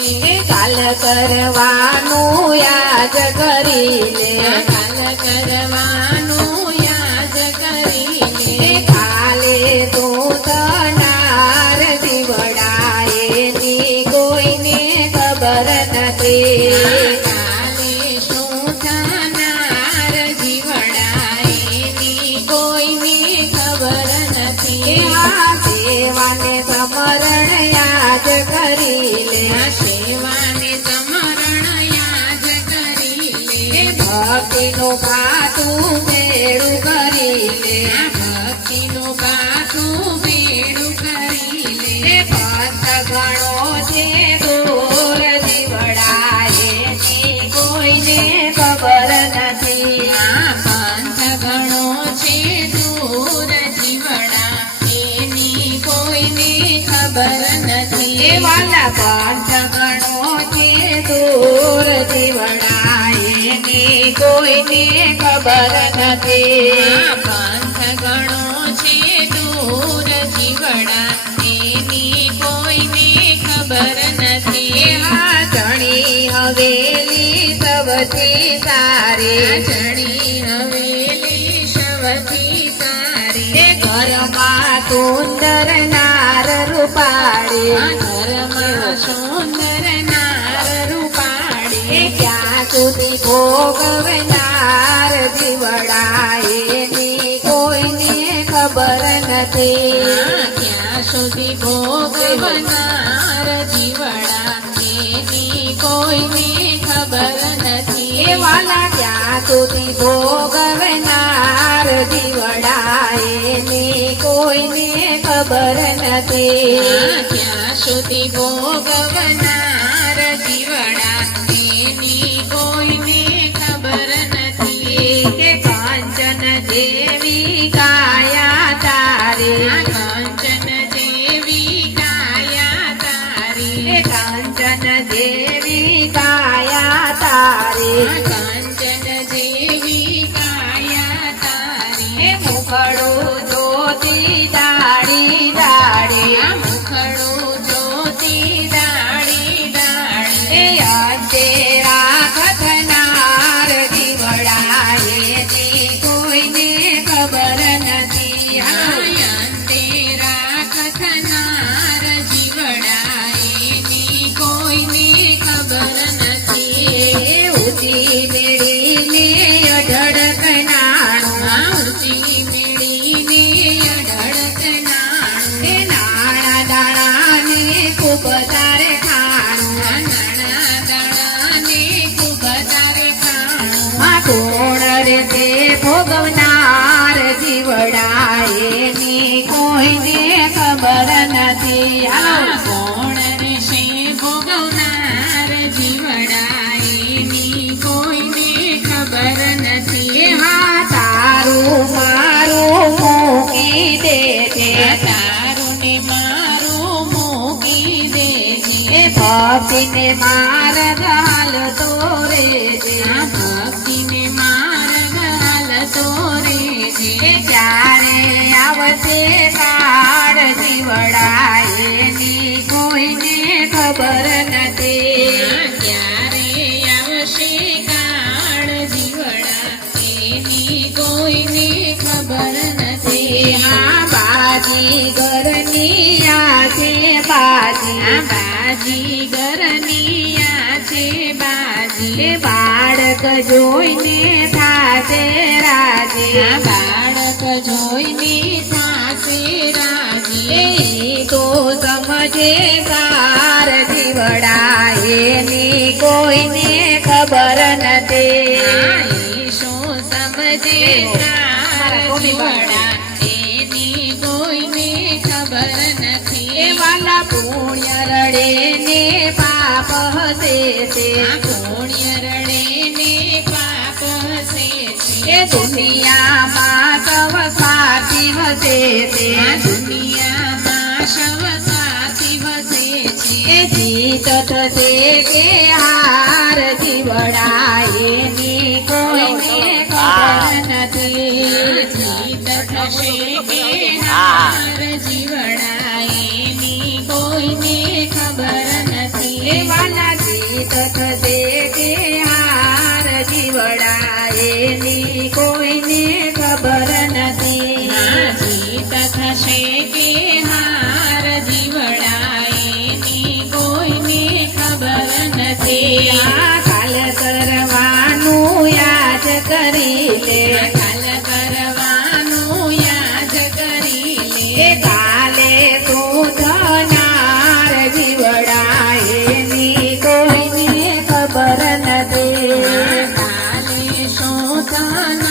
કાલ કરવાનું યાદ કરી લે, કાલ કરવાનું યાદ કરી લે, કાલે તું થનાર જીવડાએ ની કોઈને ખબર નથી, કાલે શું થનાર જીવડાએ ની કોઈને ખબર નથી. આ સેવાને સમરણ યાદ કરી લે, સેવાને સમરણ યાદ કરી લે, ભક્તિનું પાતું ભેળું કરી લે, ભક્તિનું પાતું ભેળું કરી લે, ભક્ત ગણો છે દૂર જીવડાએ ની કોઈને ખબર નથી, પંથ ઘણો છે દૂર જીવડા એની કોઈને ખબર નથી. વાલા પંથ ગણો છે દૂર જીવડાએ ની કોઈને ખબર નથી, પંથ ઘણો છે દૂર જીવડા એની કોઈને ખબર નથી. જણી હવેલી સૌથી સારી, જણી હવેલી સૌથી સારી, ઘરમાં સુંદર નાર રૂપાળી, ઘરમાં સુંદર નાર રૂપાળી, ક્યાં સુધી ભોગવનાર જીવડાએ ની કોઈને ખબર નથી, ક્યાં સુધી ભોગવનાર જીવડા એની કોઈને ખબર નથી. વાલા ક્યાં સુધી ભોગવનાર જીવડાએ ની કોઈને ખબર નથી, ક્યાં સુધી ભોગવનાર જીવડા એની કોઈને ખબર નથી. કે કાંચન દેવી કાયા તારી, કાંચન જેવી કાયા તારી, કાંચન દેવી કાયા તારી, કાંચન જેવી કાયા તારી, મુખડું જોતી દાડી દાડી, મુખડું જોતી ડાળી ડાળી, અંતે રાખનાર જીવડાએ ની કોઈને ખબર નથી, અંતે રાખનાર જીવડા એની કોઈને ખબર નથી. ઊંચી મેળીને અઢળકનાણું, ઊંચી મેળીને અઢળકનાણું, નાણા દાણાને ખૂબ તારે ખાણું, નાણા દાણાને ખૂબ તારે ખાણું, કોણ રે તે ભોગવનાર જીવડાએ ની કોઈને ખબર નથી, કોણ રહેશે ભોગવનાર જીવડા એની કોઈને ખબર નથી. તારું મારું મૂકી દેજે, તારું ને મારું મૂકી દેજે, ભક્તિને માર્ગ હાલતો રેજે, ભક્તિને માર્ગ હાલતો રેજે, ત્યારે આવશે કાળ જીવડાએ ની કોઈને ખબર નથી, ક્યારે આવશે કાળ જીવડા એની કોઈને ખબર નથી. બાજી ઘરની આ છે બાજી, બાજી ઘરની આ છે બાજી, બાળક જોઈને થાશે રાજી, બાળક જોઈને થાશે રાજી, તો સમજે કાર જીવડાએ ની કોઈને ખબર નથી, શું સમજે તાર જીવડા એની કોઈને ખબર નથી. વાલા પુણ્ય રડે ને પાપ હસે છે, પુણ્ય રડે ને પાપ હસે છે, દુનિયામાં સવ સાથી વસે છે, દુનિયામાં સવ સાથી વસે છે, જીત થશે કે હાર જીવડાએ ની કોઈને ખબર નથી, જીત થશે કે હાર જીવડા એની કોઈને ખબર નથી. વાલા જીત થશે કે હાર જીવડા એની કોઈને ખબર નથી. ના જીત થશે કે હાર જીવડા એની કોઈને ખબર નથી. આ કાલ કરવાનું યાદ કરી લે, કાલ કરવાનું યાદ કરી એ લે. કાલે શું થનાર જીવડા એની કોઈને ખબર નથી. કાલે શું થનાર